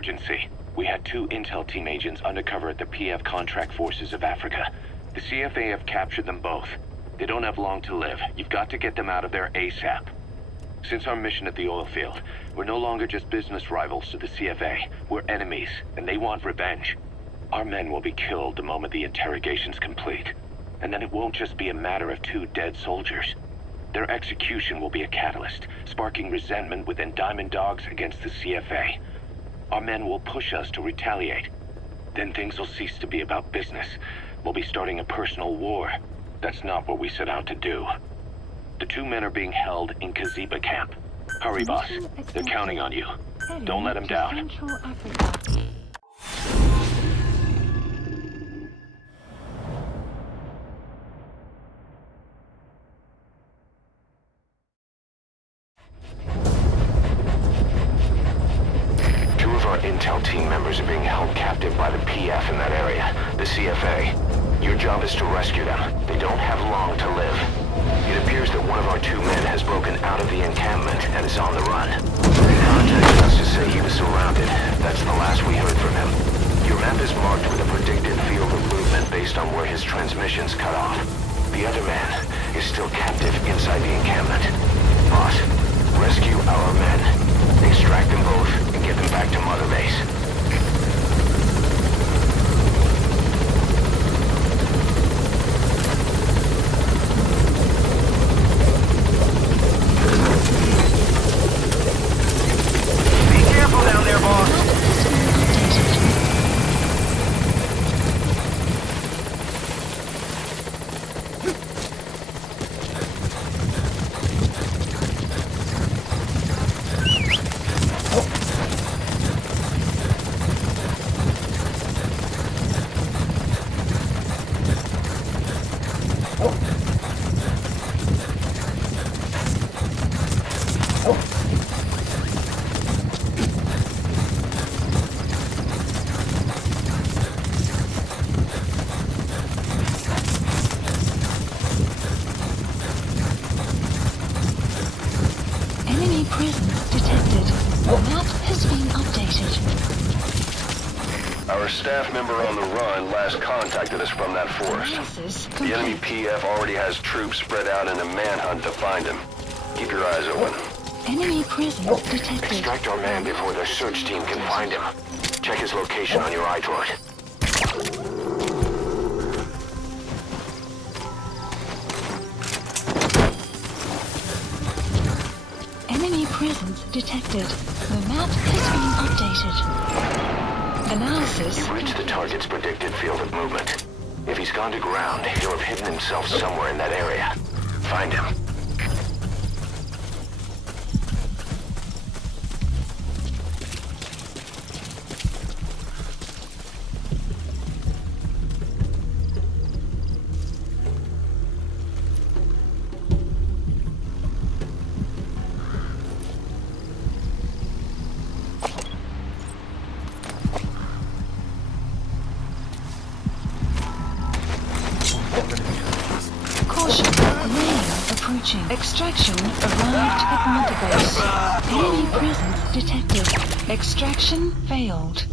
emergency. We had 2 intel team agents undercover at the PF Contract Forces of Africa. The CFA have captured them both. They don't have long to live. You've got to get them out of there ASAP. Since our mission at the oil field, we're no longer just business rivals to the CFA. We're enemies, and they want revenge. Our men will be killed the moment the interrogation's complete. And then it won't just be a matter of 2 dead soldiers. Their execution will be a catalyst, sparking resentment within Diamond Dogs against the CFA. Our men will push us to retaliate. Then things will cease to be about business. We'll be starting a personal war. That's not what we set out to do. The 2 men are being held in Kaziba camp. Hurry, boss. They're counting on you. Don't let them down. Central Africa. Our intel team members are being held captive by the PF in that area, the CFA. Your job is to rescue them. They don't have long to live. It appears that one of our 2 men has broken out of the encampment and is on the run. He contacted us to say he was surrounded. That's the last we heard from him. Your map is marked with a predicted field of movement based on where his transmissions cut off. The other man is still captive inside the encampment. Boss, rescue our men. Extract them both and get them back to Mother Base. Be careful down there, boss! Our staff member on the run last contacted us from that forest. The enemy PF already has troops spread out in a manhunt to find him. Keep your eyes open. Enemy presence detected. Extract our man before their search team can find him. Check his location on your iDroid. Enemy presence detected. The map has been updated. Analysis. You've reached the target's predicted field of movement. If he's gone to ground, he'll have hidden himself somewhere in that area. Find him. Extraction arrived at Mother Base. Enemy presence detected. Extraction failed.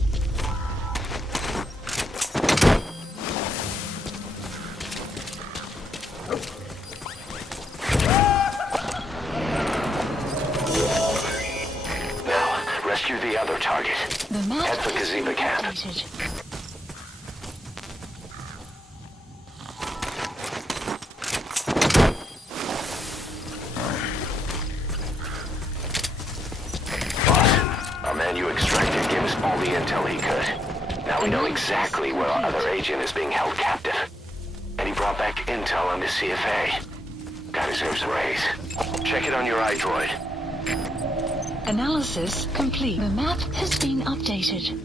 Now, rescue the other target. The map Head for Kaziba camp. updated. You extracted gave us all the intel he could. Now we know exactly where our other agent is being held captive. And he brought back intel on the CFA. Guy deserves a raise. Check it on your iDroid. Analysis complete. The map has been updated.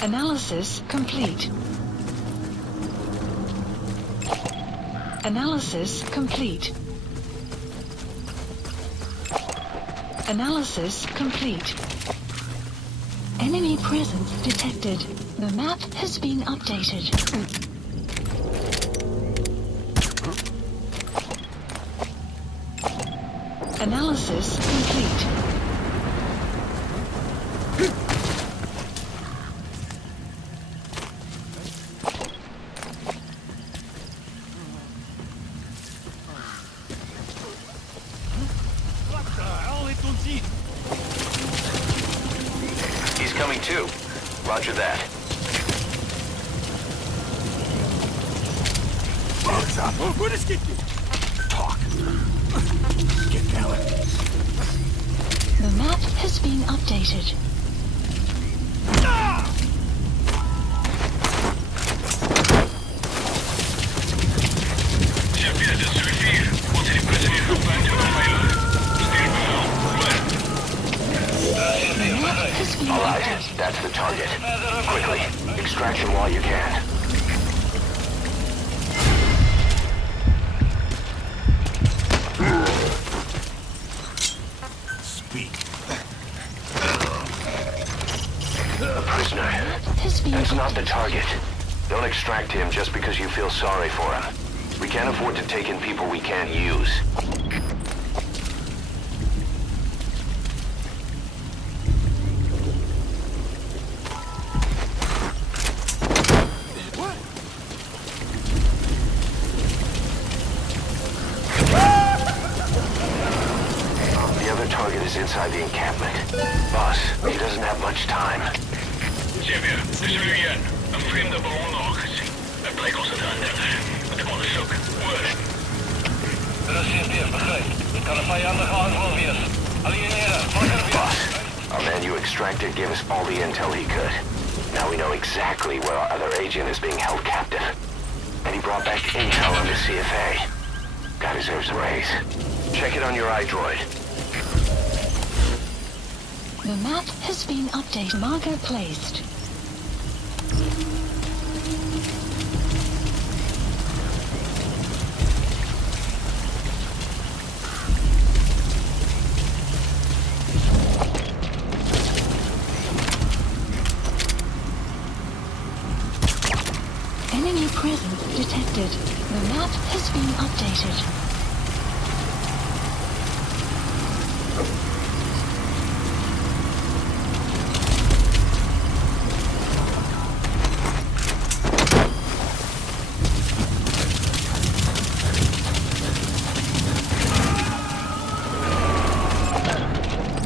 Analysis complete. Analysis complete. Analysis complete. Enemy presence detected. The map has been updated. Analysis complete. He's coming too. Roger that. Talk. Get going. The map has been updated. The map has been All right, updated. that's the target. Quickly, extract him while you can. Speak. A prisoner. Has been That's not the updated. target. Don't extract him just because you feel sorry for him. We can't afford to take in people we can't use. The other target is inside the encampment. Boss, he doesn't have much time. Xavier, det er vi igen. En vreemde bewoner. Het bleek ons het aan het onderzoek. Er is CSDF begrepen. Het kan een vijandige aanval wees. Alieneren, makker weer. Boss, our man you extracted gave us all the intel he could. Now we know exactly where our other agent is being held captive. And he brought back intel on the CFA. Guy deserves a raise. Check it on your iDroid. The map has been updated. Marker placed. Enemy presence detected. The map has been updated.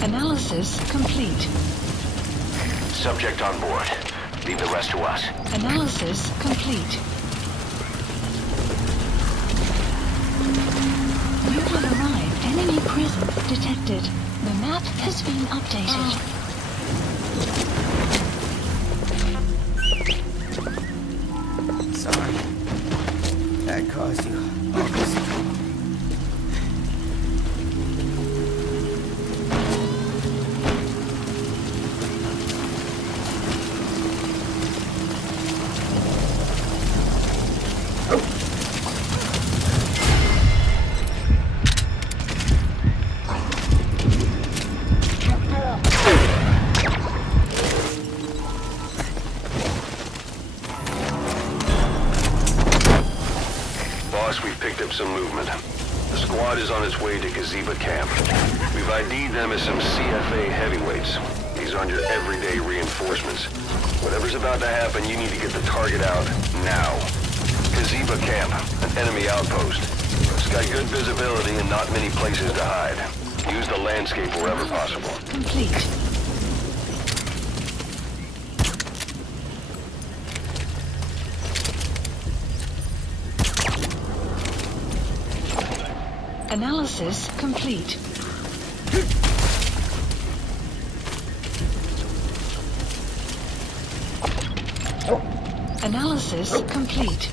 Analysis complete. Subject on board. Leave the rest to us. Analysis complete. You have arrived. Enemy presence detected. The map has been updated. Sorry. That caused you all this trouble. Boss, we've picked up some movement. The squad is on its way to Gazeba camp. We've ID'd them as some CFA heavyweights. These aren't your everyday reinforcements. Whatever's about to happen, you need to get the target out now. Gazeba camp, an enemy outpost. It's got good visibility and not many places to hide. Use the landscape wherever possible. Complete. Analysis complete. Analysis complete.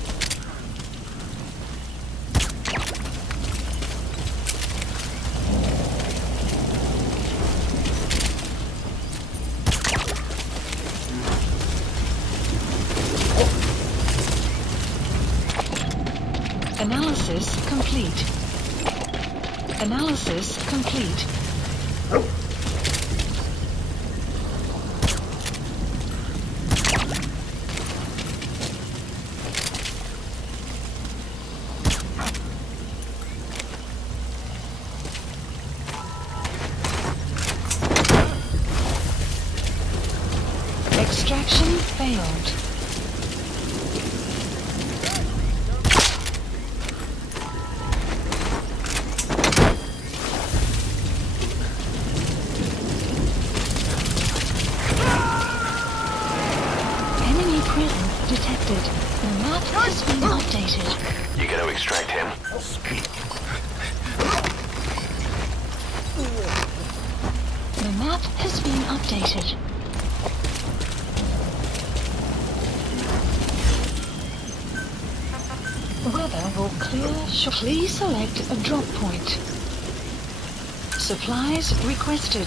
Analysis complete. Analysis complete. ground. Enemy presence detected. The map has been updated. You gotta extract him. The map has been updated. Weather will clear. Please select a drop point. Supplies requested.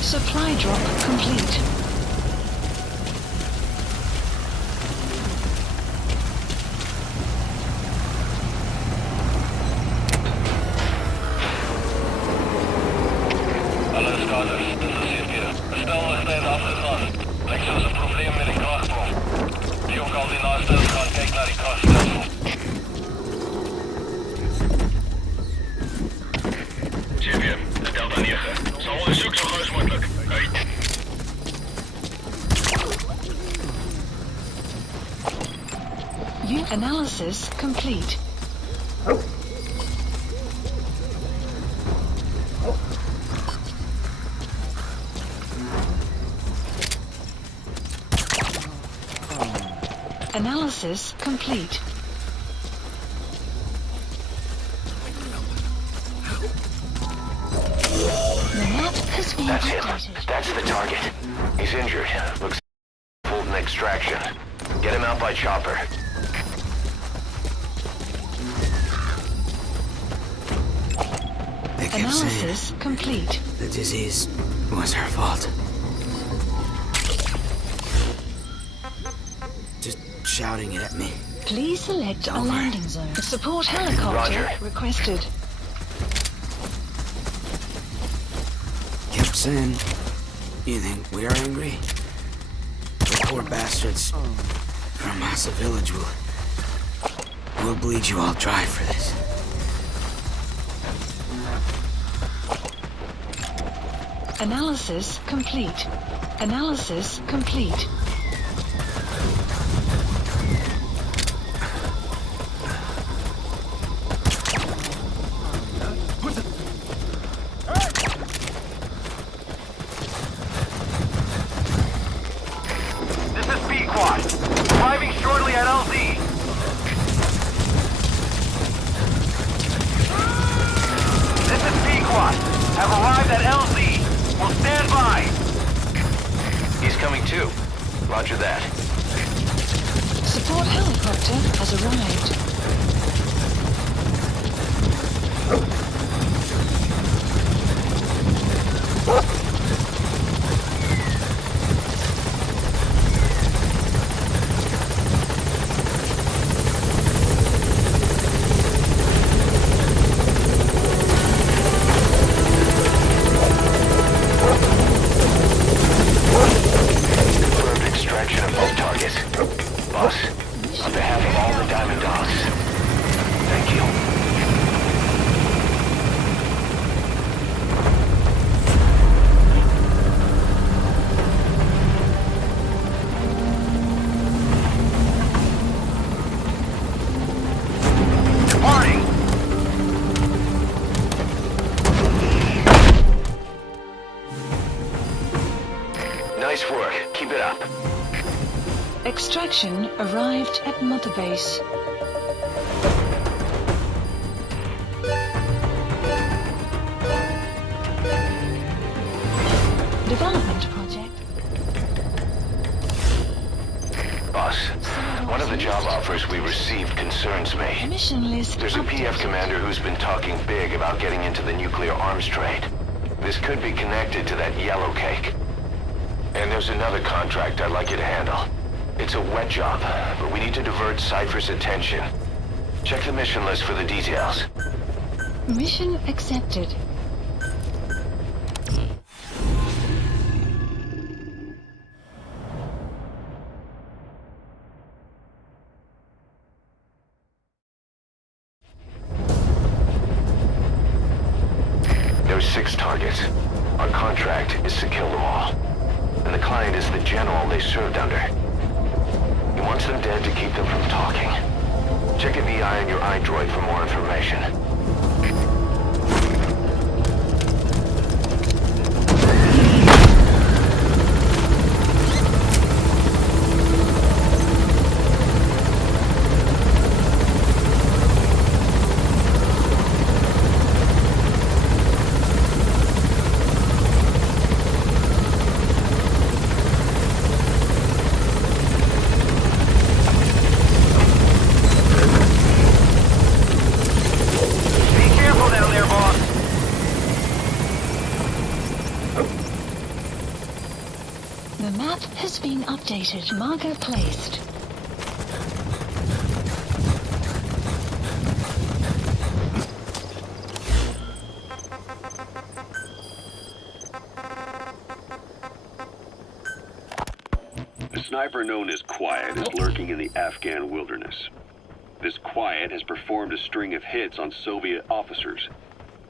Supply drop complete. Alle starters, dit is Sipje. De stel is net afgegaan. Lijkt zoals een probleem met de krachtbron. Die ook al die naaste gaan kijken naar die krachtstelsel. Sipje, de Delta 9. Zal onderzoek zo gauw als mogelijk. Uit. View analysis complete. Analysis complete. The map has been That's him. updated. That's the target. He's injured. Looks pulled an extraction. Get him out by chopper. They kept saying Analysis complete. the disease was her fault. Just shouting it at me. Please select a Over. landing zone. Support helicopter Roger. requested. Kept saying, you think we are angry? The poor bastards from Massa Village will bleed you all dry for this. Analysis complete. Analysis complete. This is B-Quad. Arriving shortly at LZ. This is B-Quad. Have arrived at LZ. Will stand by. He's coming too. Roger that. Support helicopter has arrived. Confirmed extraction of both targets. Boss, on behalf of all the Diamond Dogs, thank you. Departing! Nice work. Keep it up. Extraction arrived at Mother Base. Development project. Boss, one of the job offers we received concerns me. Mission list There's a PF updated. commander who's been talking big about getting into the nuclear arms trade. This could be connected to that yellow cake. And there's another contract I'd like you to handle. It's a wet job, but we need to divert Cypher's attention. Check the mission list for the details. Mission accepted. There's 6 targets. Our contract is to kill them all. And the client is the general they served under. He wants them dead to keep them from talking. Check a VI on your iDroid for more information. The map has been updated. Marker placed. A sniper known as Quiet is lurking in the Afghan wilderness. This Quiet has performed a string of hits on Soviet officers.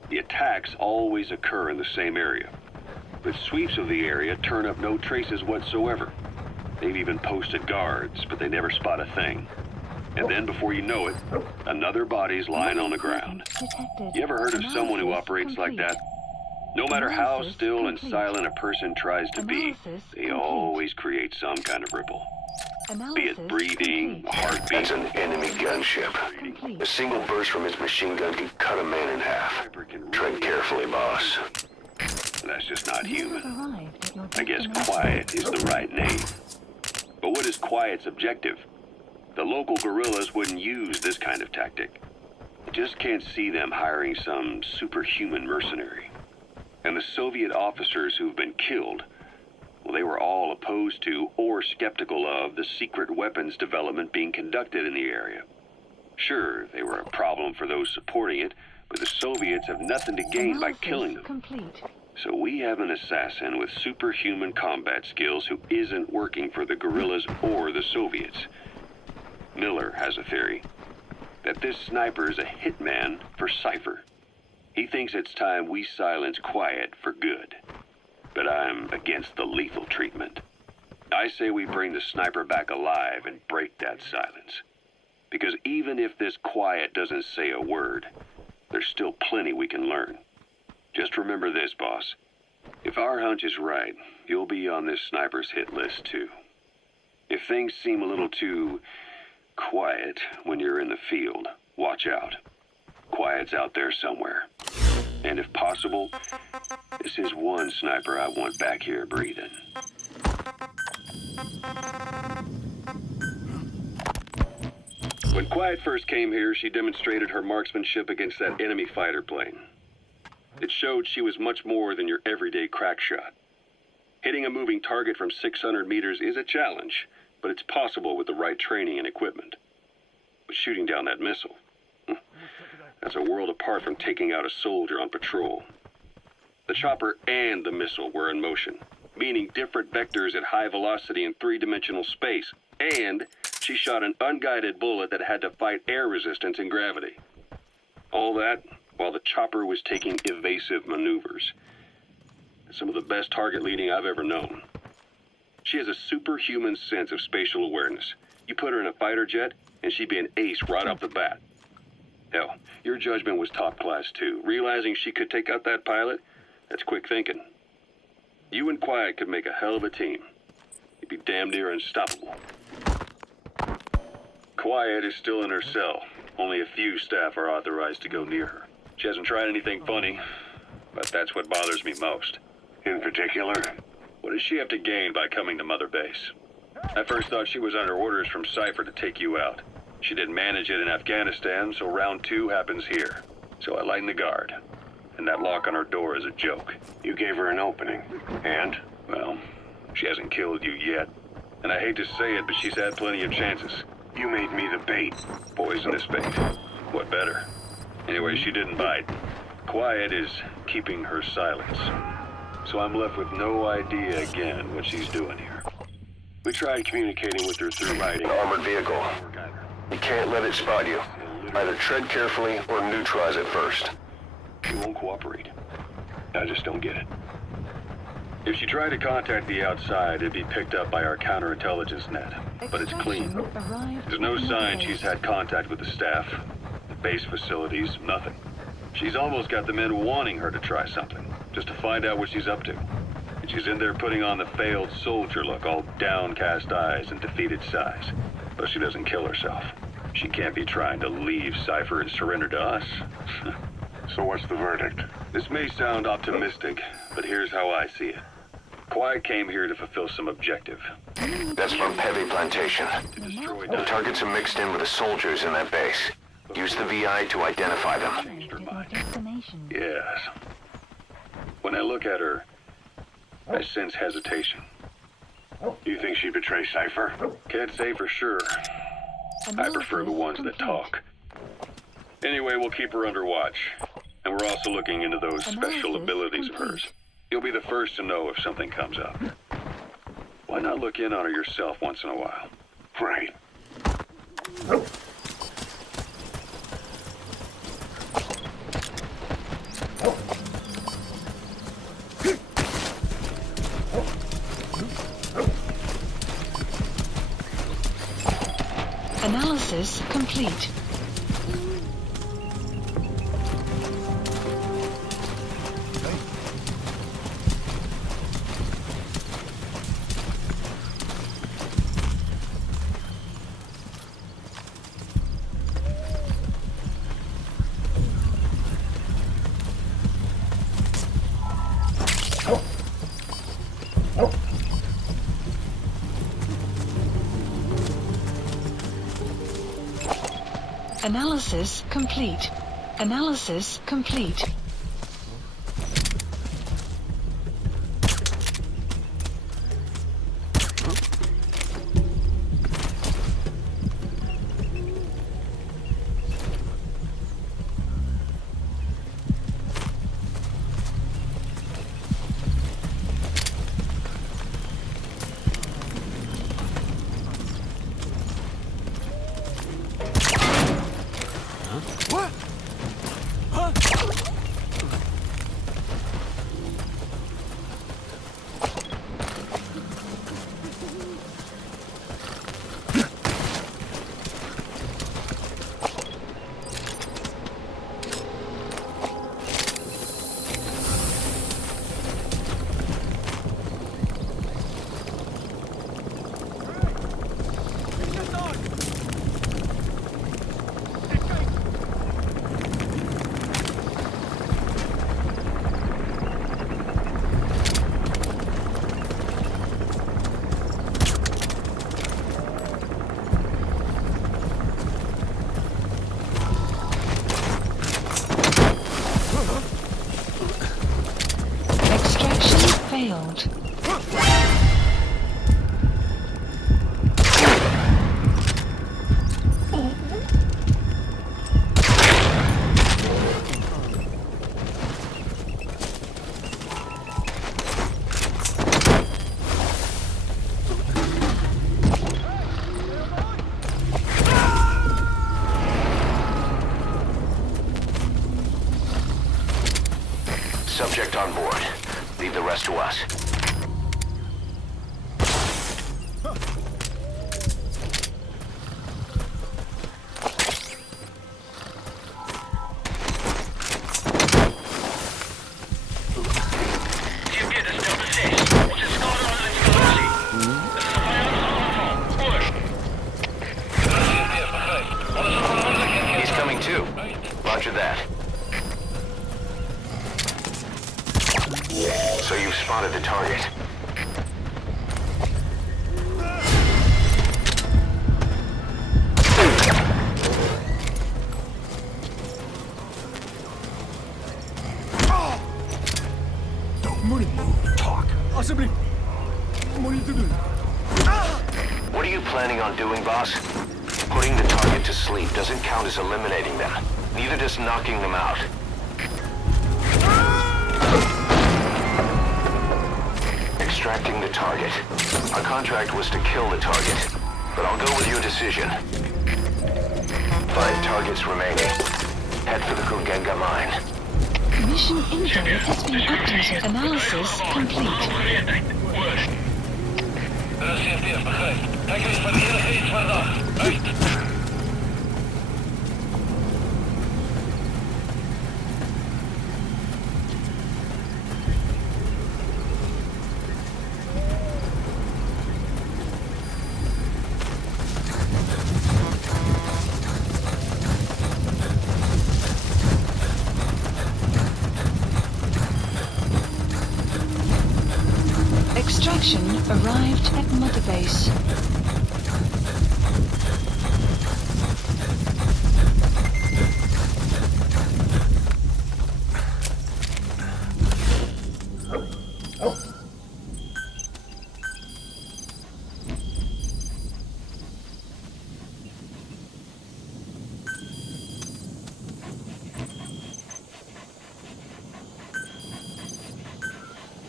The attacks always occur in the same area, but sweeps of the area turn up no traces whatsoever. They've even posted guards, but they never spot a thing. And then before you know it, another body's lying on the ground. Detected. You ever heard of someone who Analysis operates like complete. that? No matter how Analysis still and complete. silent a person tries to be, Analysis they complete. always create some kind of ripple. Be Analysis it breathing, a complete. heartbeat. That's an enemy gunship. Complete. A single burst from its machine gun can cut a man in half. Tread carefully, boss. That's just not You human. have arrived at your I guess destination. Quiet is the right name. But what is Quiet's objective? The local guerrillas wouldn't use this kind of tactic. I just can't see them hiring some superhuman mercenary. And the Soviet officers who've been killed, well, they were all opposed to or skeptical of the secret weapons development being conducted in the area. Sure, they were a problem for those supporting it, but the Soviets have nothing to gain by Analysis killing them. complete. So we have an assassin with superhuman combat skills who isn't working for the guerrillas or the Soviets. Miller has a theory that this sniper is a hitman for Cypher. He thinks it's time we silence Quiet for good. But I'm against the lethal treatment. I say we bring the sniper back alive and break that silence. Because even if this Quiet doesn't say a word, there's still plenty we can learn. Just remember this, boss. If our hunch is right, you'll be on this sniper's hit list too. If things seem a little too quiet when you're in the field, watch out. Quiet's out there somewhere. And if possible, this is one sniper I want back here breathing. When Quiet first came here, she demonstrated her marksmanship against that enemy fighter plane. It showed she was much more than your everyday crack shot. Hitting a moving target from 600 meters is a challenge, but it's possible with the right training and equipment. But shooting down that missile, that's a world apart from taking out a soldier on patrol. The chopper and the missile were in motion, meaning different vectors at high velocity in three-dimensional space, and she shot an unguided bullet that had to fight air resistance and gravity. All that while the chopper was taking evasive maneuvers. Some of the best target leading I've ever known. She has a superhuman sense of spatial awareness. You put her in a fighter jet, and she'd be an ace right off the bat. Hell, your judgment was top class too. Realizing she could take out that pilot, that's quick thinking. You and Quiet could make a hell of a team. You'd be damn near unstoppable. Quiet is still in her cell. Only a few staff are authorized to go near her. She hasn't tried anything funny, but that's what bothers me most. In particular? What does she have to gain by coming to Mother Base? I first thought she was under orders from Cypher to take you out. She didn't manage it in Afghanistan, so round 2 happens here. So I lighten the guard. And that lock on her door is a joke. You gave her an opening. And? Well, she hasn't killed you yet. And I hate to say it, but she's had plenty of chances. You made me the bait. Poisonous bait. What better? Anyway, she didn't bite. Quiet is keeping her silence. So I'm left with no idea again what she's doing here. We tried communicating with her through writing. An armored vehicle. You can't let it spot you. Either tread carefully or neutralize it first. She won't cooperate. I just don't get it. If she tried to contact the outside, it'd be picked up by our counterintelligence net. But it's clean. There's no sign she's had contact with the staff, the base facilities, nothing. She's almost got the men wanting her to try something, just to find out what she's up to. And she's in there putting on the failed soldier look, all downcast eyes and defeated sighs. But she doesn't kill herself. She can't be trying to leave Cypher and surrender to us. So what's the verdict? This may sound optimistic, but here's how I see it. Quiet came here to fulfill some objective. That's from Heavy Plantation. To destroy The targets are mixed in with the soldiers in that base. Use the VI to identify them. Changed her mind. Destination. Yes. When I look at her, I sense hesitation. You think she betrayed Cypher? Can't say for sure. I prefer the ones that talk. Anyway, we'll keep her under watch. And we're also looking into those special abilities of hers. You'll be the first to know if something comes up. Why not look in on her yourself once in a while? Right. Analysis complete. Analysis complete. Analysis complete. Failed. Subject on board. Leave the rest to us. He's coming too. Roger that. So you've spotted the target. Talk. What are you planning on doing, boss? Putting the target to sleep doesn't count as eliminating them. Neither does knocking them out. Extracting the target. Our contract was to kill the target, but I'll go with your decision. 5 targets remaining. Head for the Kugenga mine. Mission info has been updated. Analysis complete. CFTF begrijpt. Kijk eens van enige iets vandaag. Uit. Extraction arrived at Mother Base.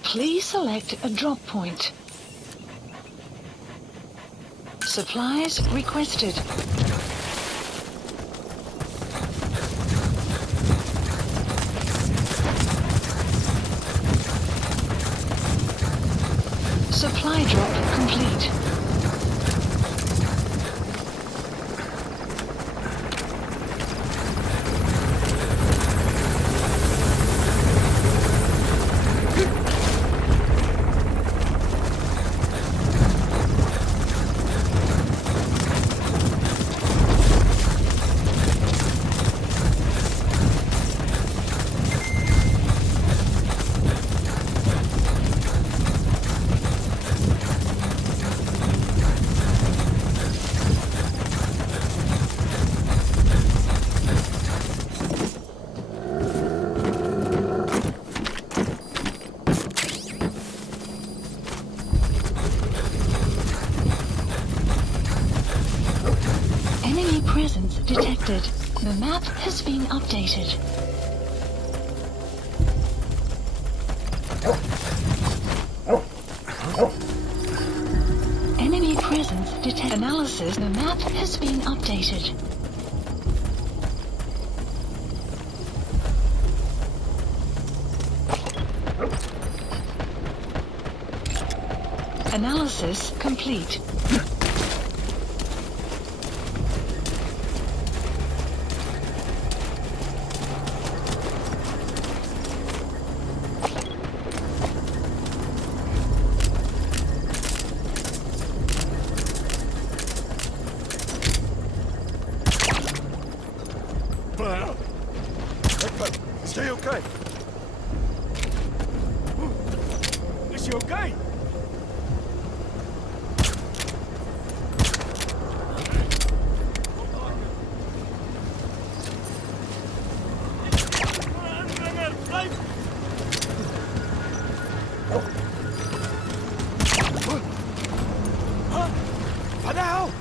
Please select a drop point. Supplies requested. Supply drop complete. Enemy presence detected. The map has been updated. Enemy presence detected. Analysis. The map has been updated. Analysis complete. Stay okay. Is she okay? Now!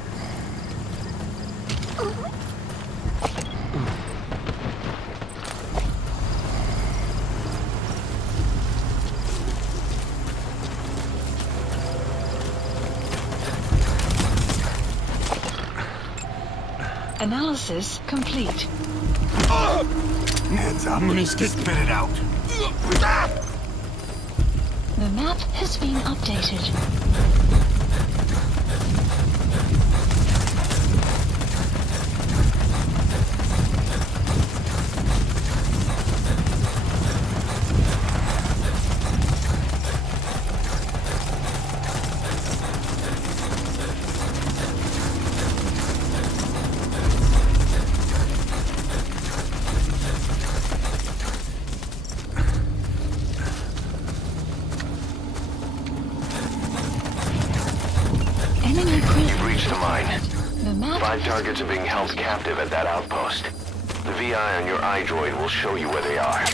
Analysis complete. Hands up. Spit it out. The map has been updated. You've reached the mine. The map 5 targets are being held captive at that outpost. The VI on your iDroid will show you where they are.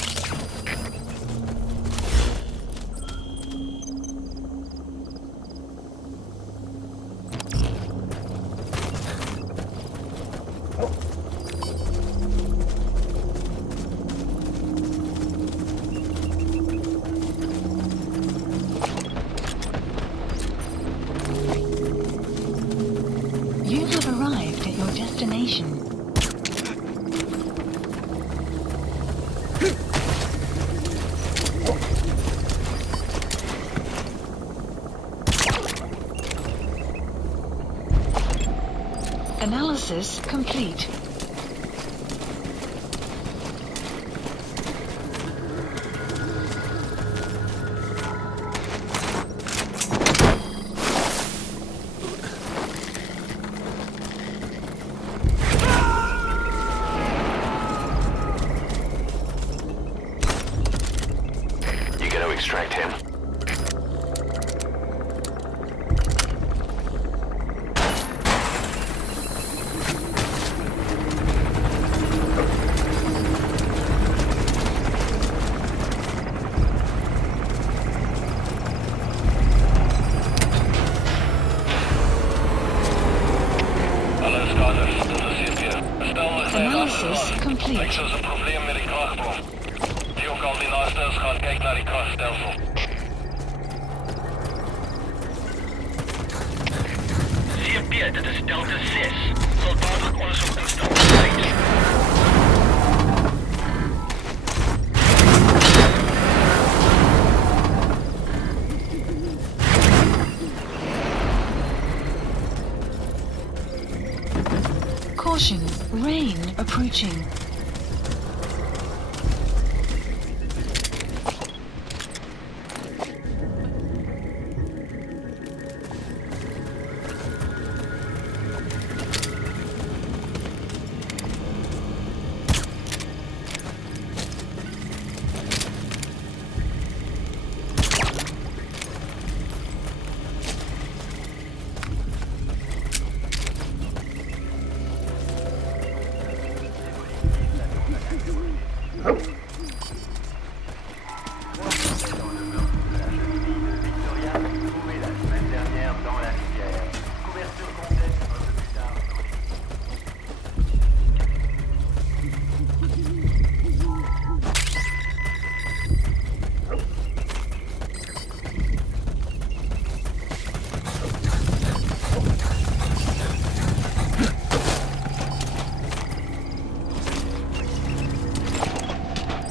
You have arrived at your destination. Analysis complete. You gotta extract him. Alle skaders, dat is hier weer. Stel me zijn Analysis afgegaan. complete. Lijkt zoals een probleem met die krachtbron. Die ook al die naast ons gaan kijken naar die krachtstelsel. CFP, dit is Delta 6. Zal dadelijk onderzoek toestaan. Caution, rain approaching.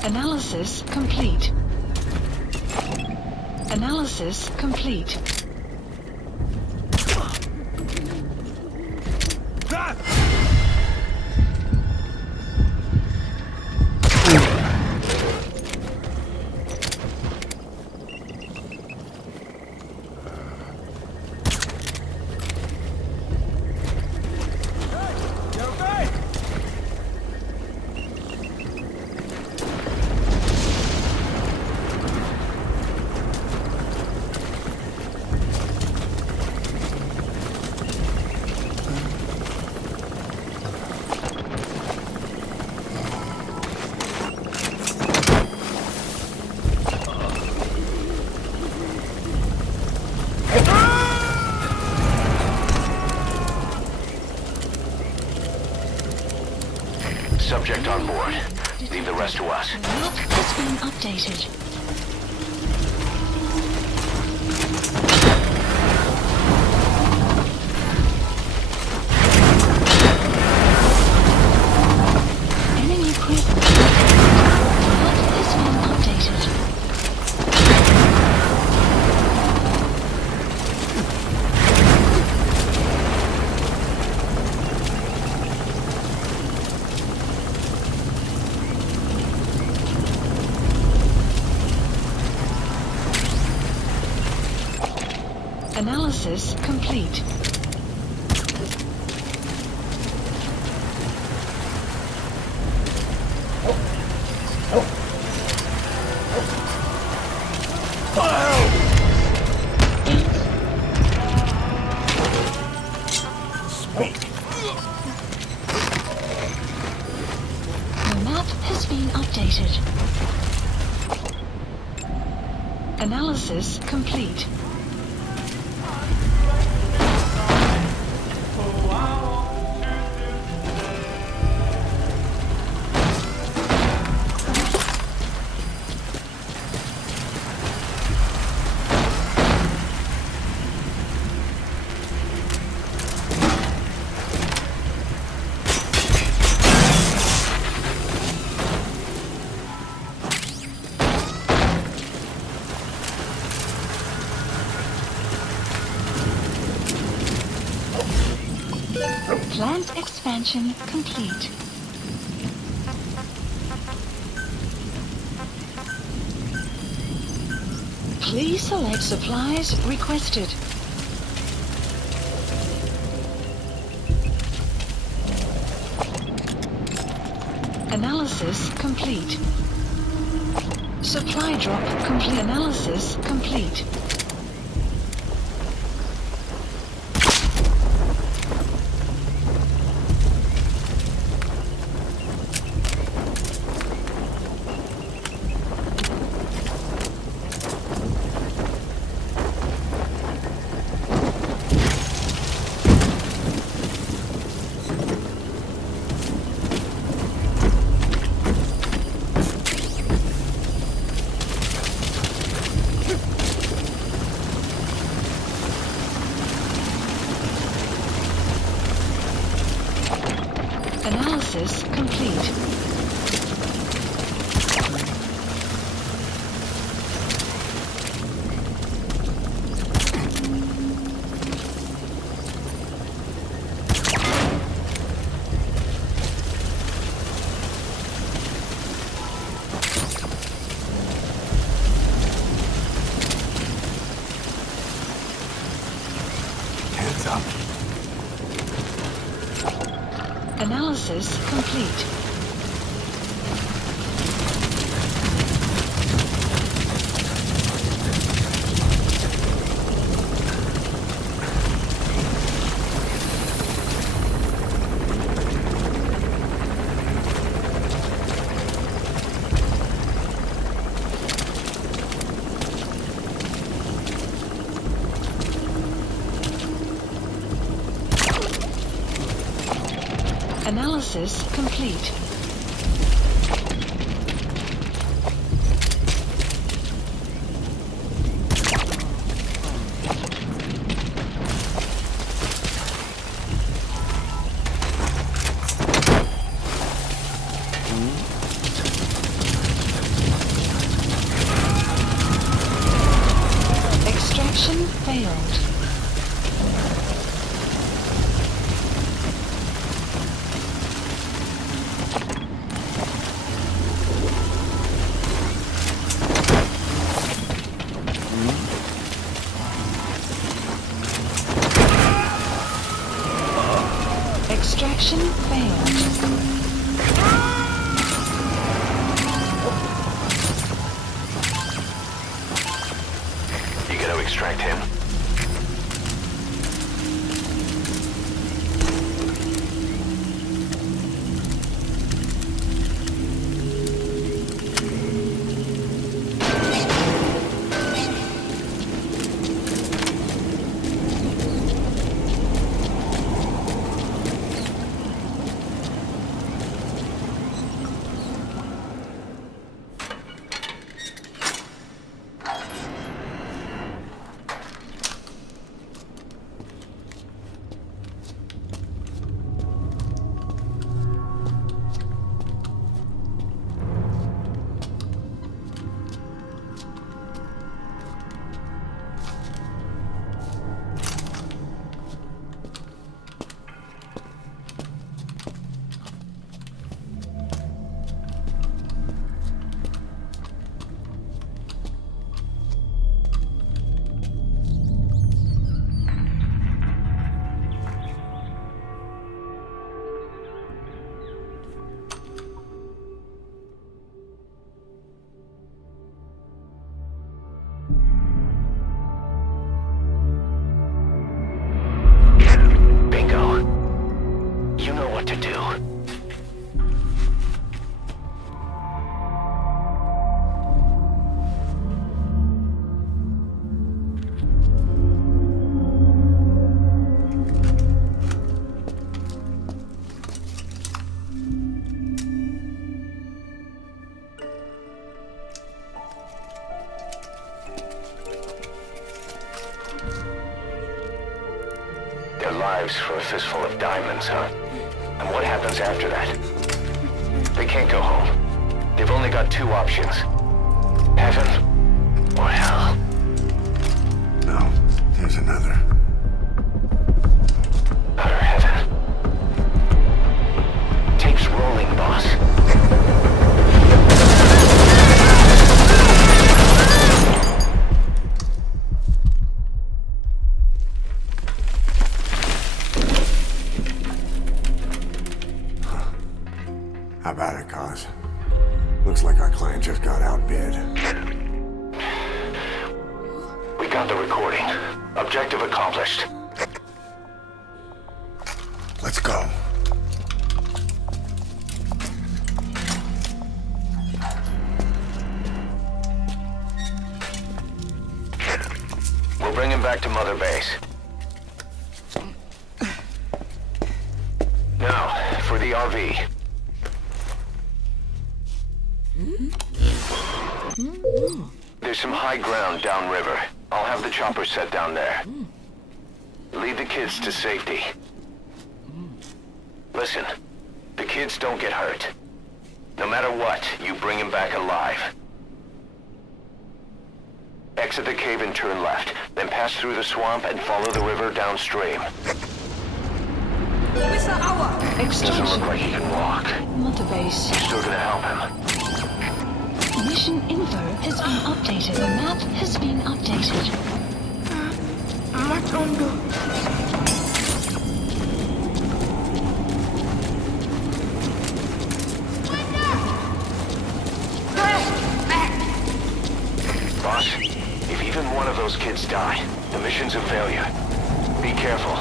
Analysis complete. Analysis complete. Subject on board. Leave the rest to us. The map has been updated. Enemy presence. The map has been updated. Analysis complete. The map has been updated. Analysis complete. Plant expansion complete. Please select supplies requested. Analysis complete. Supply drop complete. Analysis complete. Analysis complete. Hands up. Analysis complete. Analysis complete. Extraction failed. Extraction failed. You gotta extract him. Their lives for a fistful of diamonds, huh? And what happens after that? They can't go home. They've only got two options. Heaven or hell. No, there's another. Utter heaven. got the recording. Objective accomplished. Let's go. We'll bring him back to Mother Base. Now, for the RV. There's some high ground downriver. I'll have the chopper set down there. Lead the kids to safety. Listen, the kids don't get hurt. No matter what, you bring him back alive. Exit the cave and turn left, then pass through the swamp and follow the river downstream. Doesn't Extraction. look like he can walk. Mother Base. You still gonna help him? Mission info has been updated. The map has been updated. Boss, if even one of those kids die, the mission's a failure. Be careful.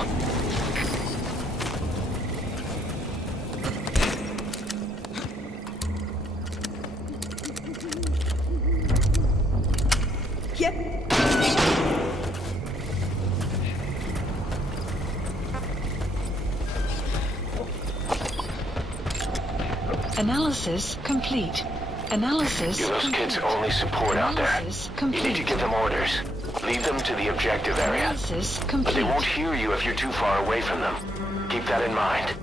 Analysis complete. Analysis You're those kids' complete. only support out there. Analysis You need to complete. give them orders. Lead them to the objective area. Analysis But complete. they won't hear you if you're too far away from them. Keep that in mind.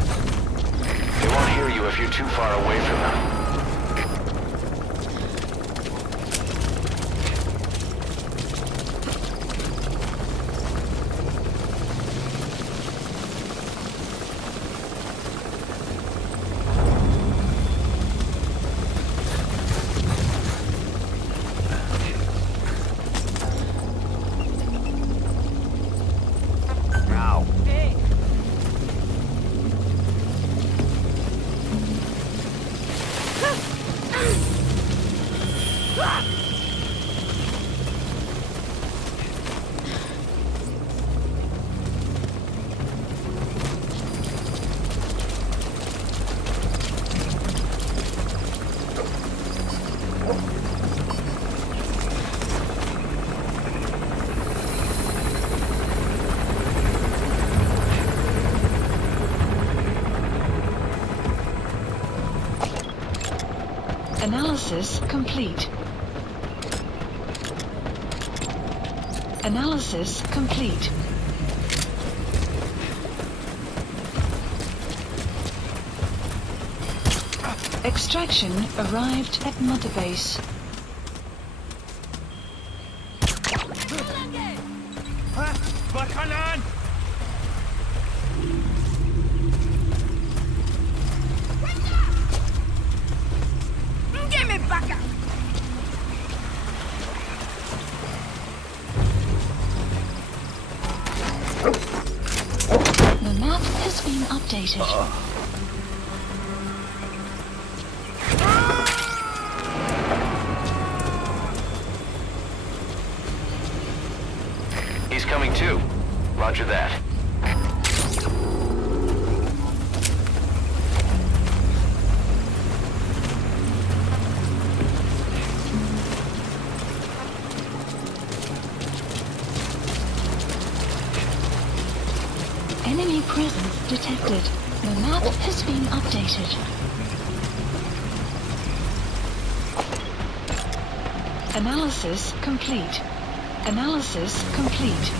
They won't hear you if you're too far away from them. Now. Analysis complete. Analysis complete. Extraction arrived at Mother Base. Bakalan! The map has been updated. He's coming too. Roger that. Enemy presence detected. The map has been updated. Analysis complete. Analysis complete.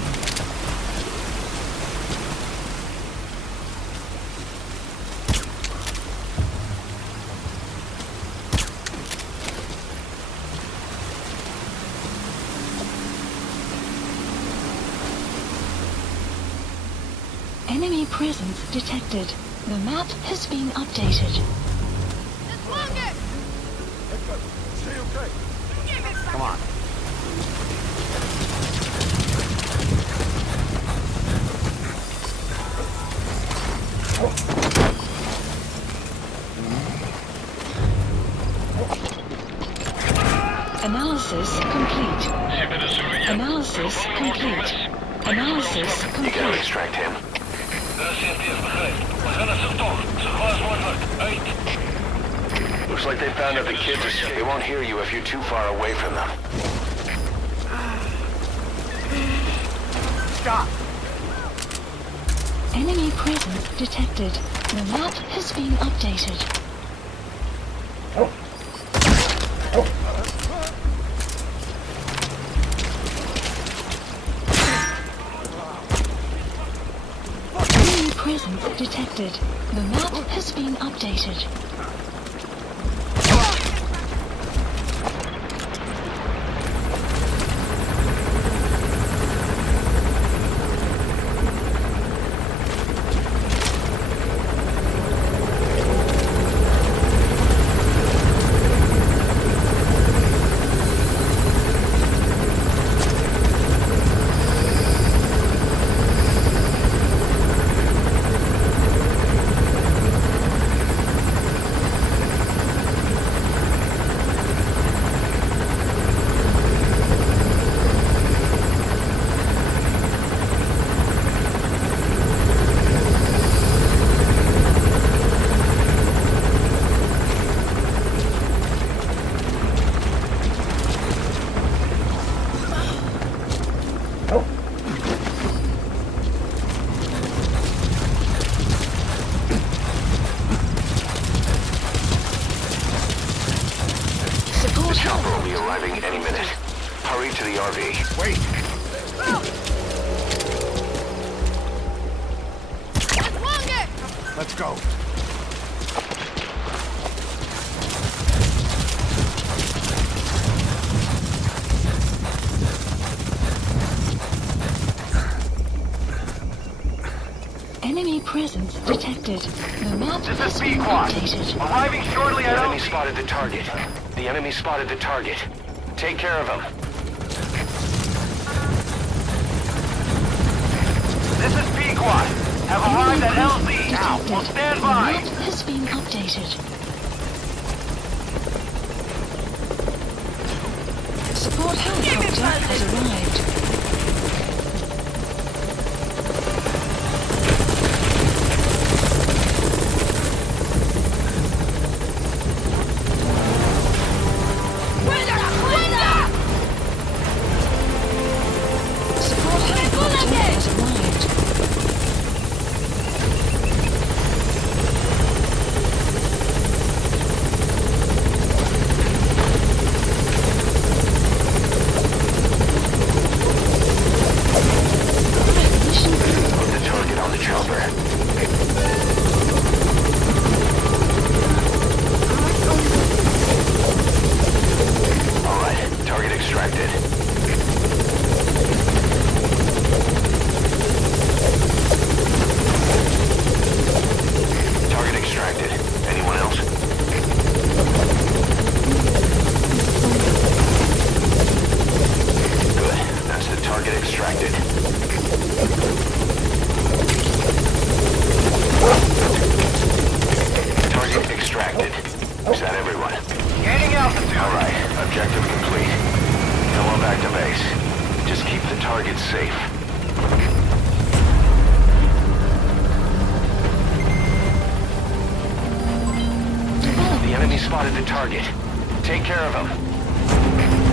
Enemy presence detected. The map has been updated. Come on. Analysis complete. Analysis complete. Analysis You gotta complete. extract him. Looks like they found out the kids escaped. They won't hear you if you're too far away from them. Stop! Enemy presence detected. The map has been updated. Enemy presence detected. The map has been updated. The chopper will be arriving any minute. Hurry to the RV. Wait! Let's go. Enemy presence detected. The map This has is been B-Quad. updated. Arriving shortly The at enemy LZ. spotted the target. The enemy spotted the target. Take care of him. This is B-Quad. Have arrived at LZ. Now, Detected. we'll stand The by. map has been updated. Support helicopter has arrived. Support helicopter has arrived. Mission Put the target on the chopper. Alright, target extracted. Target extracted. Anyone else? Good. That's the target extracted. Target extracted. Is that everyone? Gaining altitude. Alright, objective complete. Come on back to base. Just keep the target safe. The enemy spotted the target. Take care of him.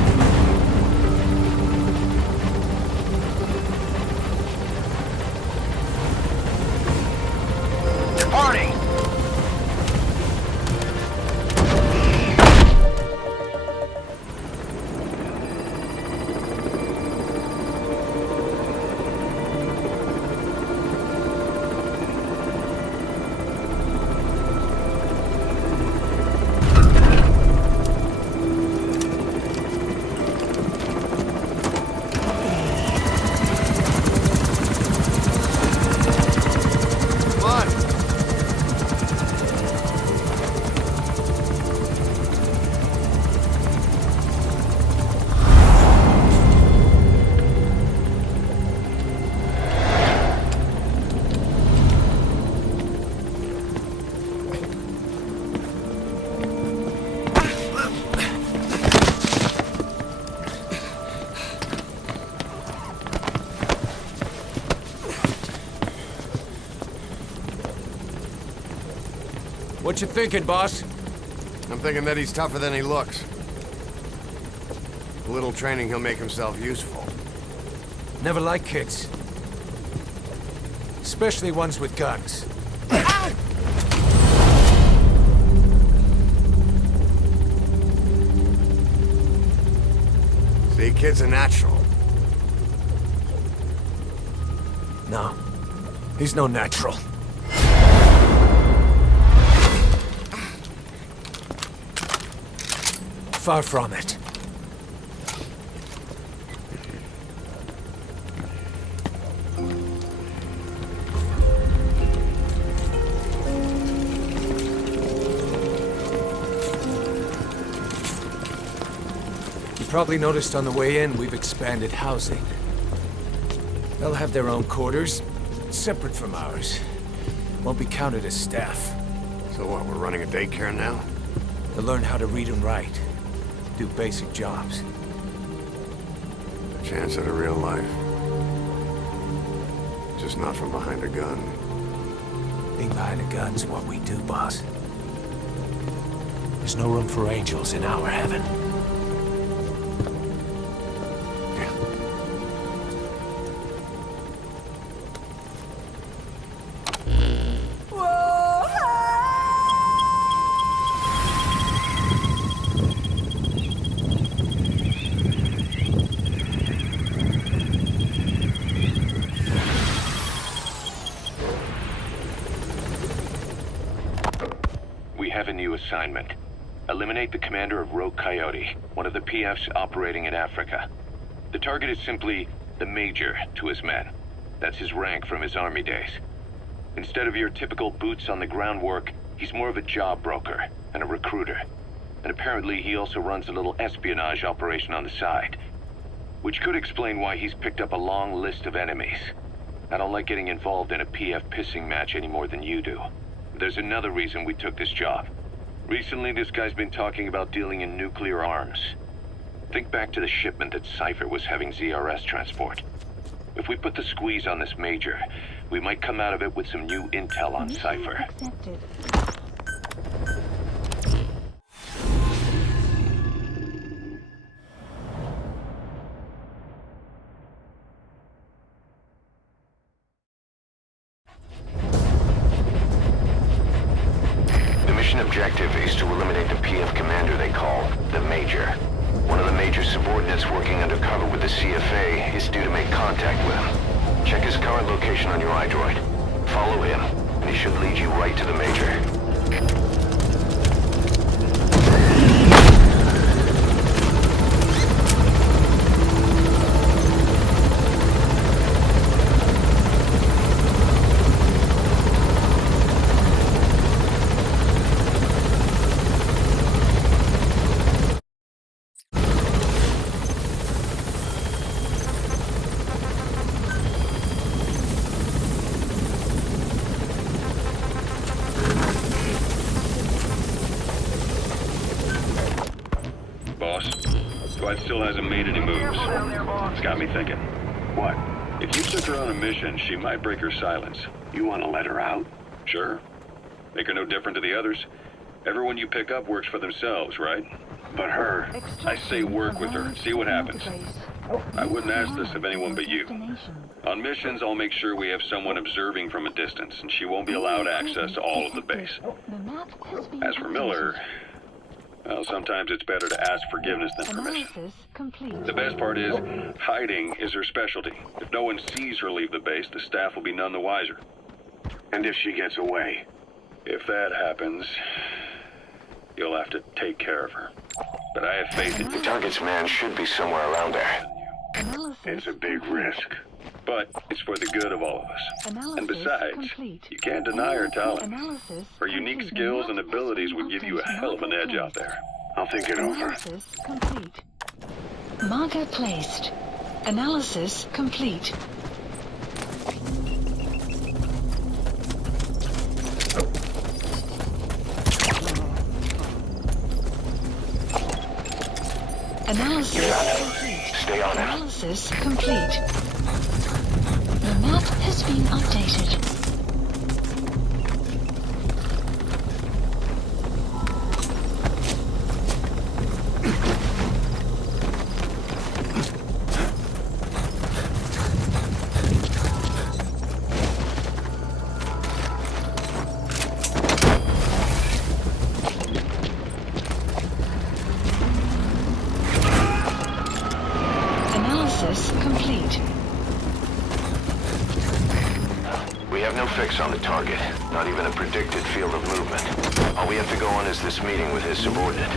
Departing. What you thinking, boss? I'm thinking that he's tougher than he looks. A little training, he'll make himself useful. Never like kids. Especially ones with guns. See, kid's a natural. No. He's no natural. Far from it. You probably noticed on the way in, we've expanded housing. They'll have their own quarters, separate from ours. Won't be counted as staff. So what, we're running a daycare now? They'll learn how to read and write. Do basic jobs. A chance at a real life. Just not from behind a gun. Being behind a gun's what we do, boss. There's no room for angels in our heaven. Assignment. Eliminate the commander of Rogue Coyote, one of the PFs operating in Africa. The target is simply the Major to his men. That's his rank from his army days. Instead of your typical boots-on-the-ground work, he's more of a job broker and a recruiter. And apparently he also runs a little espionage operation on the side. Which could explain why he's picked up a long list of enemies. I don't like getting involved in a PF pissing match any more than you do. There's another reason we took this job. Recently, this guy's been talking about dealing in nuclear arms. Think back to the shipment that Cypher was having ZRS transport. If we put the squeeze on this Major, we might come out of it with some new intel on Cypher. Accepted. Objective is to eliminate the PF commander they call the Major. One of the Major's subordinates working undercover with the CFA is due to make contact with him. Check his current location on your iDroid. Follow him, and he should lead you right to the Major. Still hasn't made any moves. It's got me thinking. What? If you took her on a mission, she might break her silence. You want to let her out? Sure. Make her no different to the others. Everyone you pick up works for themselves, right? But her, I say work with her, see what happens. I wouldn't ask this of anyone but you. On missions, I'll make sure we have someone observing from a distance, and she won't be allowed access to all of the base. As for Miller, well, sometimes it's better to ask forgiveness than permission. The best part is, hiding is her specialty. If no one sees her leave the base, the staff will be none the wiser. And if she gets away? If that happens, you'll have to take care of her. But I have faith in The target's man should be somewhere around there. It's a big risk. But it's for the good of all of us. And besides, you can't deny her talent. Her unique skills and abilities would give you a hell of an edge out there. I'll think it over. Analysis complete. Marker placed. Analysis complete. Analysis complete. Stay on it. Analysis complete. The map has been updated. Analysis complete. We have no fix on the target, not even a predicted field of movement. All we have to go on is this meeting with his subordinate.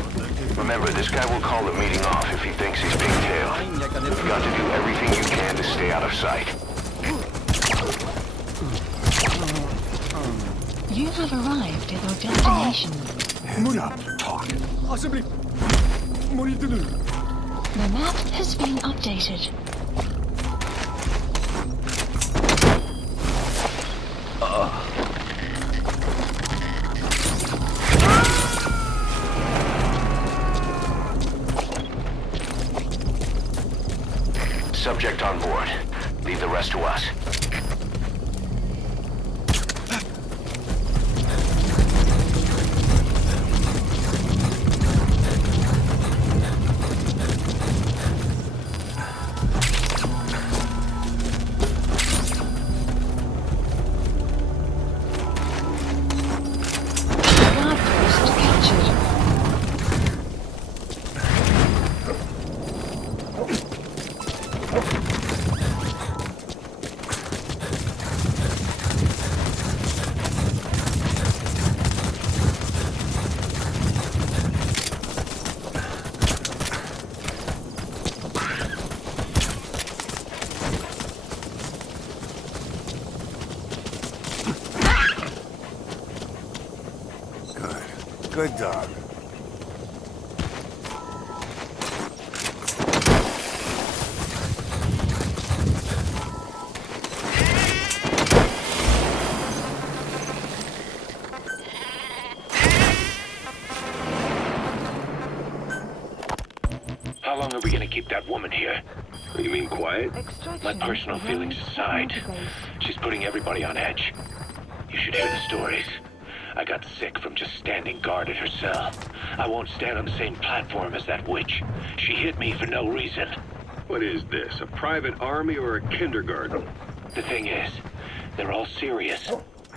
Remember, this guy will call the meeting off if he thinks he's pigtailed. You've got to do everything you can to stay out of sight. You have arrived at your destination. Talk. The map has been updated. Subject on board. Leave the rest to us. Guard post captured. Good dog. How long are we gonna keep that woman here? You mean quiet? My personal feelings aside, she's putting everybody on edge. You should hear the stories. I got sick from just standing guard at her cell. I won't stand on the same platform as that witch. She hit me for no reason. What is this, a private army or a kindergarten? The thing is, they're all serious.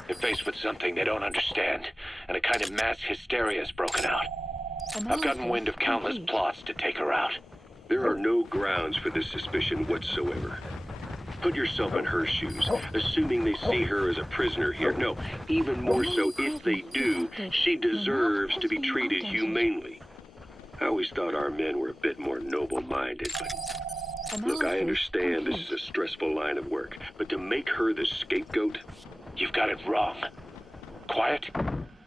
They're faced with something they don't understand, and a kind of mass hysteria has broken out. I've gotten wind of countless plots to take her out. There are no grounds for this suspicion whatsoever. Put yourself in her shoes, assuming they see her as a prisoner here. No, even more so, if they do, she deserves to be treated humanely. I always thought our men were a bit more noble-minded, but look, I understand this is a stressful line of work, but to make her the scapegoat? You've got it wrong. Quiet?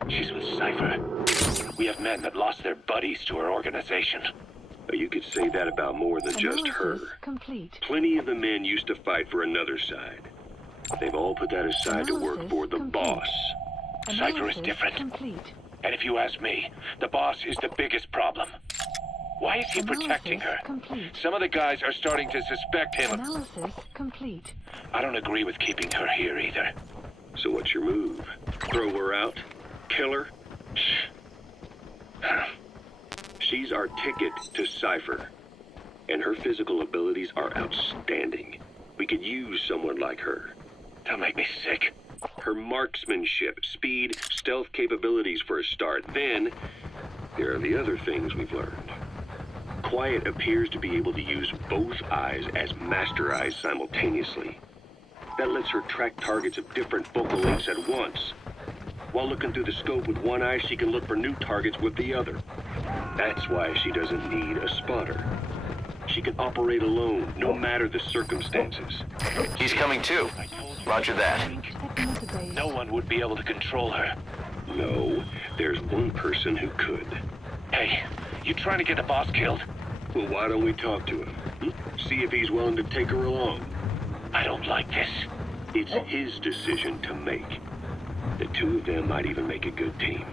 She's with Cypher. We have men that lost their buddies to her organization. You could say that about more than just her. Complete. Plenty of the men used to fight for another side. They've all put that aside to work for the boss. Cypher is different. Complete. And if you ask me, the boss is the biggest problem. Why is he protecting her? Complete. Some of the guys are starting to suspect him of... Analysis complete. I don't agree with keeping her here either. So what's your move? Throw her out? Kill her? She's our ticket to Cypher, and her physical abilities are outstanding. We could use someone like her. Don't make me sick. Her marksmanship, speed, stealth capabilities for a start. Then, there are the other things we've learned. Quiet appears to be able to use both eyes as master eyes simultaneously. That lets her track targets of different focal lengths at once. While looking through the scope with one eye, she can look for new targets with the other. That's why she doesn't need a spotter. She can operate alone, no matter the circumstances. He's coming too. Roger that. No one would be able to control her. No, there's one person who could. Hey, you trying to get the boss killed? Well, why don't we talk to him? See if he's willing to take her along. I don't like this. It's his decision to make. The two of them might even make a good team.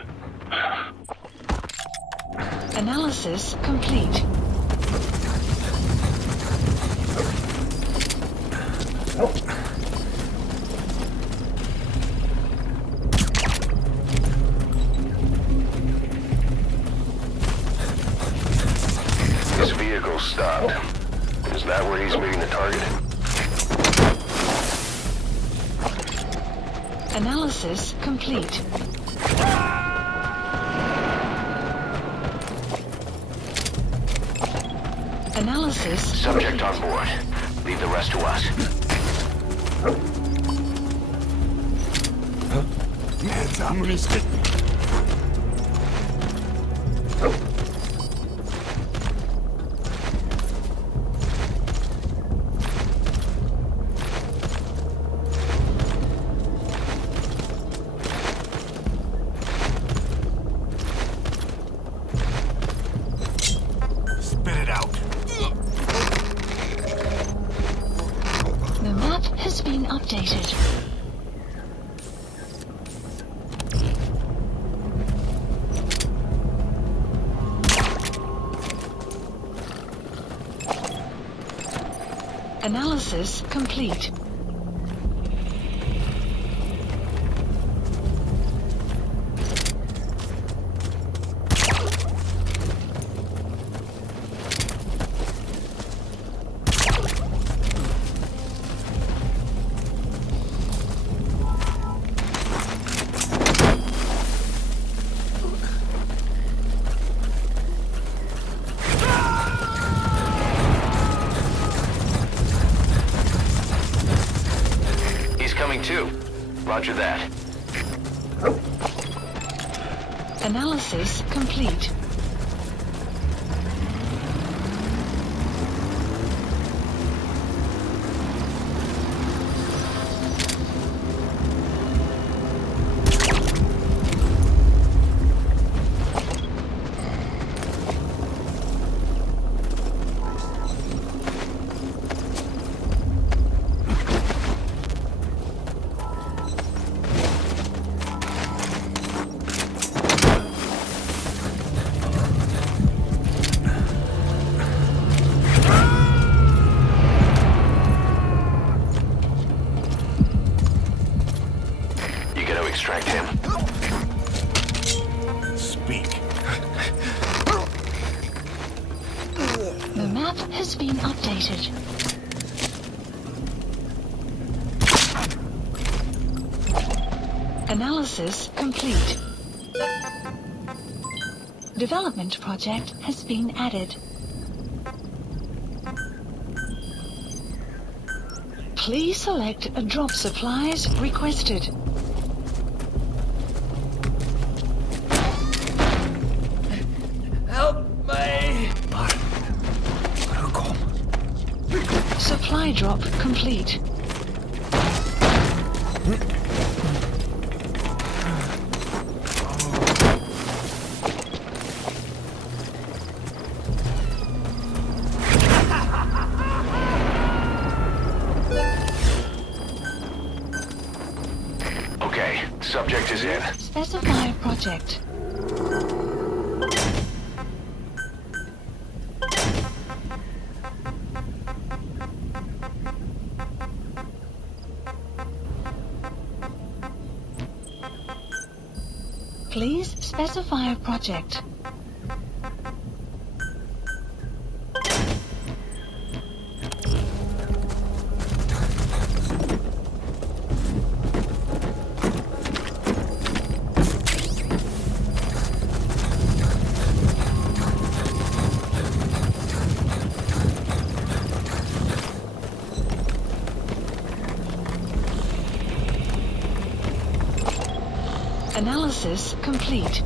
Analysis complete. His vehicle stopped. Is that where he's meeting the target? Analysis complete. Analysis. Subject on board. Leave the rest to us. Heads up. Risk it. Spit it out. The map has been updated. Analysis complete. Coming too. Roger that. Analysis complete. Extract him. Speak. The map has been updated. Analysis complete. Development project has been added. Please select a drop supplies requested. Supply drop complete. Okay, subject is in. Specify project. Please specify a project. Analysis complete.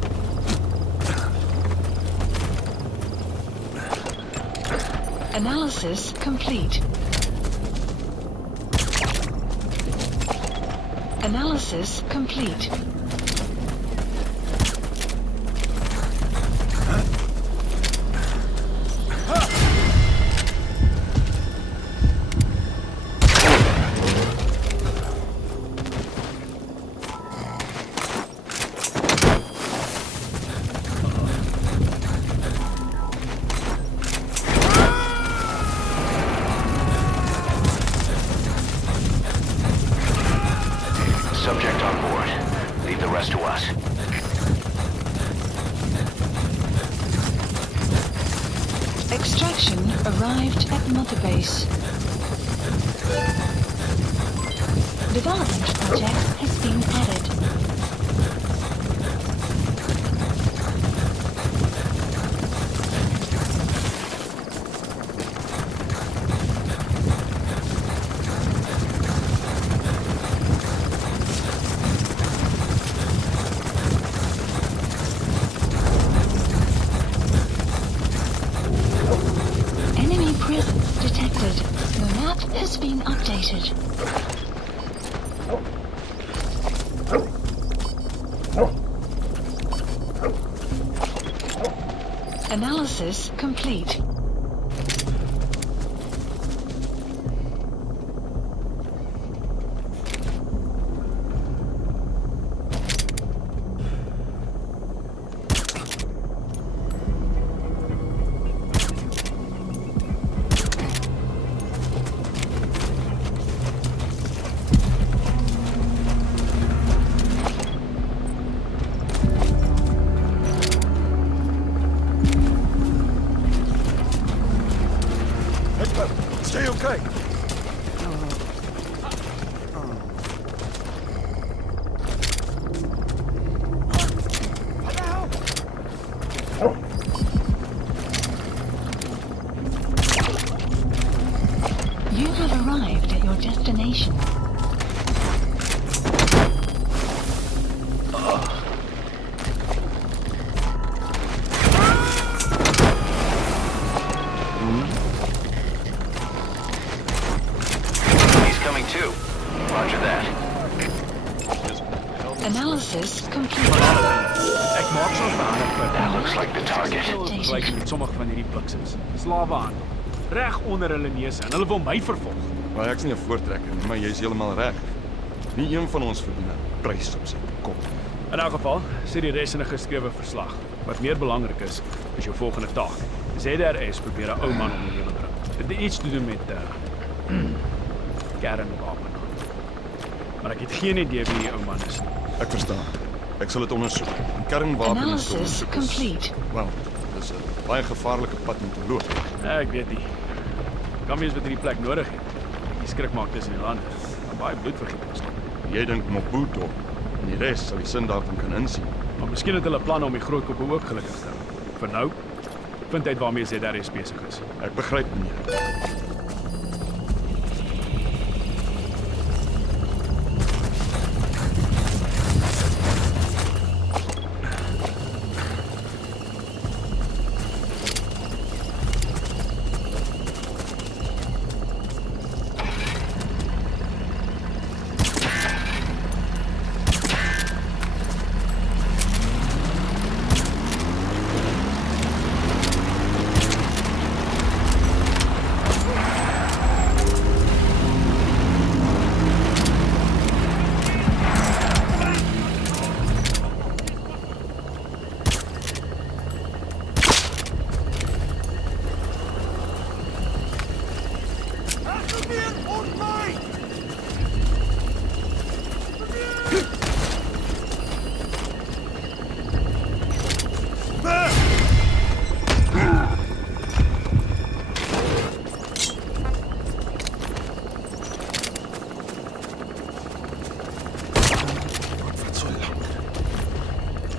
Analysis complete. Analysis complete. Subject on board. Leave the rest to us. Extraction arrived at Mother Base. Development project has been added. has been updated. Analysis complete. Stay okay. You have arrived at your destination. He's coming too. Roger that. Analysis complete. Ek maak soms behandel vir That looks like the target. gelyk met sommige van hierdie bliksems. Slawe aan. Reg onder hulle neuse en hulle wil my vervolg. Maar ek's nie 'n voortrekker nie, maar jy's heeltemal reg. Nie een van ons verdien 'n prys op sy kop. In elk geval, sê die res in 'n geskrewe verslag. Wat meer belangrik is jou volgende taak. ZRS probeer 'n ou man om die lewe bring. Dit het iets te doen met kernwapen. Maar ek het geen idee wie die ou man is nie. Ek verstaan. Ek sal dit ondersoek. En kernwapens Analysis ondersoek is... complete. Wel, dis 'n baie gevaarlike pad om te loop. Ek weet nie. Kan wees wat hierdie plek nodig het. Die skrik maak tussen die lande. Baie bloedvergieting is. Jy dink Mobutu en die res sal die sin daarvan kan insien. Maar miskien het hulle planne om die groot koppe ook gelukkig te hou. Vir nou, vind uit waarmee ZRS besig is. Ek begryp nie.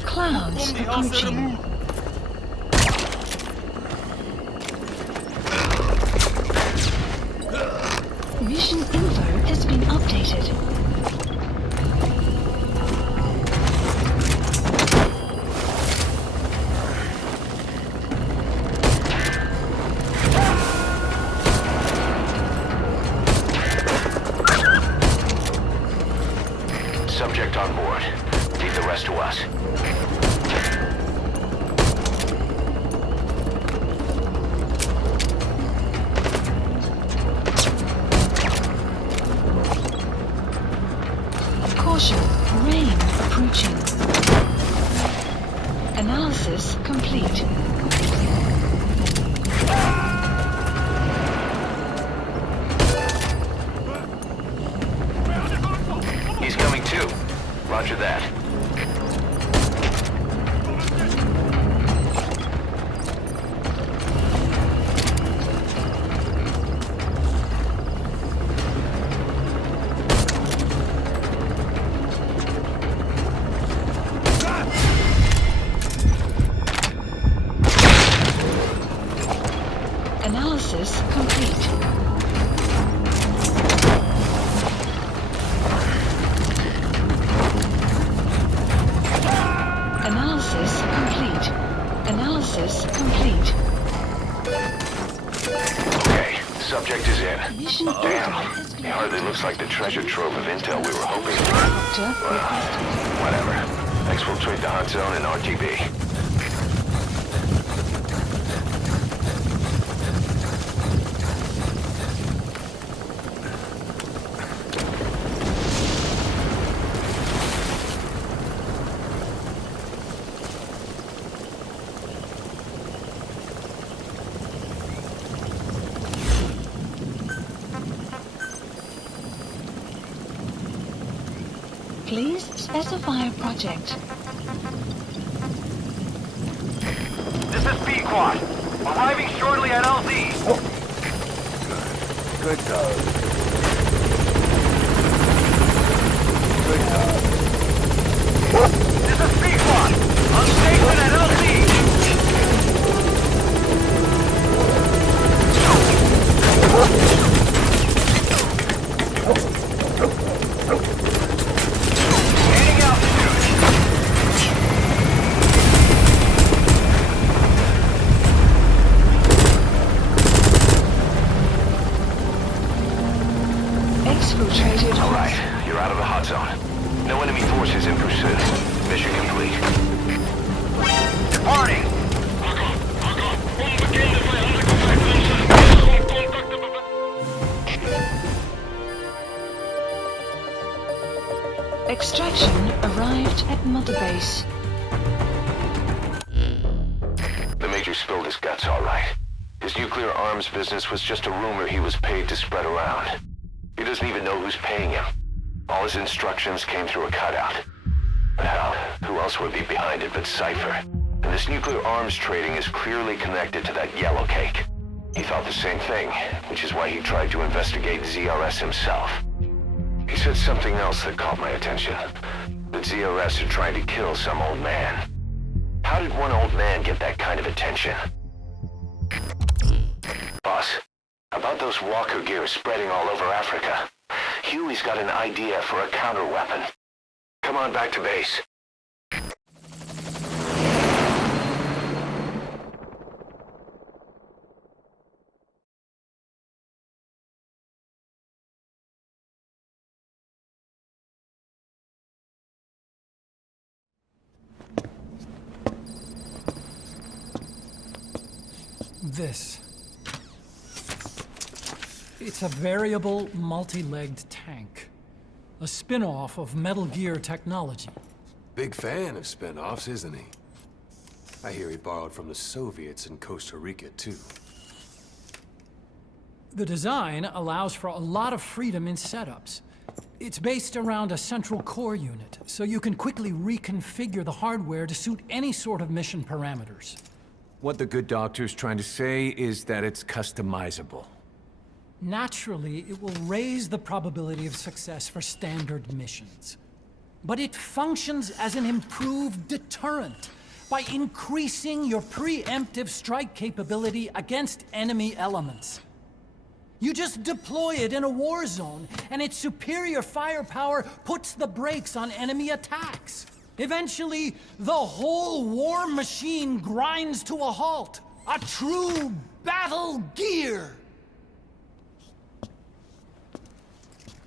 Clouds approaching. Mission info has been updated. Subject on board. Leave the rest to us. Caution, rain approaching. Analysis complete. He's coming too. Roger that. Analysis complete. Analysis complete. Analysis complete. Okay, Subject is in. Mission order Damn. has It been hardly looks like the treasure trove of intel we were hoping for. Doctor requested. Whatever. Exfiltrate the hot zone and RTB. Please specify a project. This is Pequod. Arriving shortly at LZ. Good dog. This is Pequod. On station at LZ. Gaining altitude. Exfiltrated. All right, you're out of the hot zone. No enemy forces in pursuit. Mission complete. Departing. Extraction arrived at Mother Base. The Major spilled his guts all right. His nuclear arms business was just a rumor he was paid to spread around. He doesn't even know who's paying him. All his instructions came through a cutout. Hell, who else would be behind it but Cypher? And this nuclear arms trading is clearly connected to that yellow cake. He thought the same thing, which is why he tried to investigate ZRS himself. He said something else that caught my attention. That ZRS are trying to kill some old man. How did one old man get that kind of attention? Boss, about those walker gears spreading all over Africa, Huey's got an idea for a counter-weapon. Come on back to base. This. It's a variable, multi-legged tank. A spin-off of Metal Gear technology. Big fan of spin-offs, isn't he? I hear he borrowed from the Soviets in Costa Rica, too. The design allows for a lot of freedom in setups. It's based around a central core unit, so you can quickly reconfigure the hardware to suit any sort of mission parameters. What the good doctor's trying to say is that it's customizable. Naturally, it will raise the probability of success for standard missions. But it functions as an improved deterrent by increasing your preemptive strike capability against enemy elements. You just deploy it in a war zone, and its superior firepower puts the brakes on enemy attacks. Eventually, the whole war machine grinds to a halt. A true battle gear!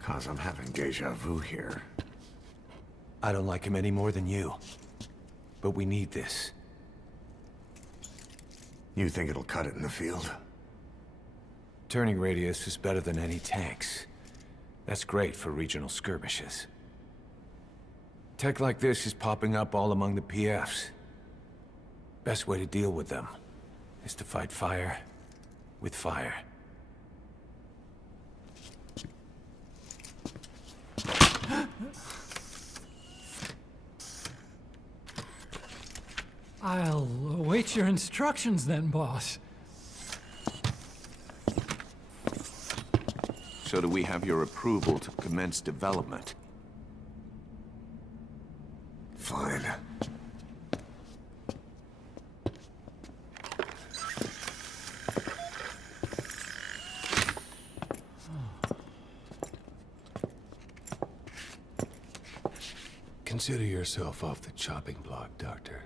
Cause I'm having deja vu here. I don't like him any more than you. But we need this. You think it'll cut it in the field? Turning radius is better than any tanks. That's great for regional skirmishes. Tech like this is popping up all among the PFs. Best way to deal with them is to fight fire with fire. I'll await your instructions then, boss. So do we have your approval to commence development? Fine. Consider yourself off the chopping block, Doctor.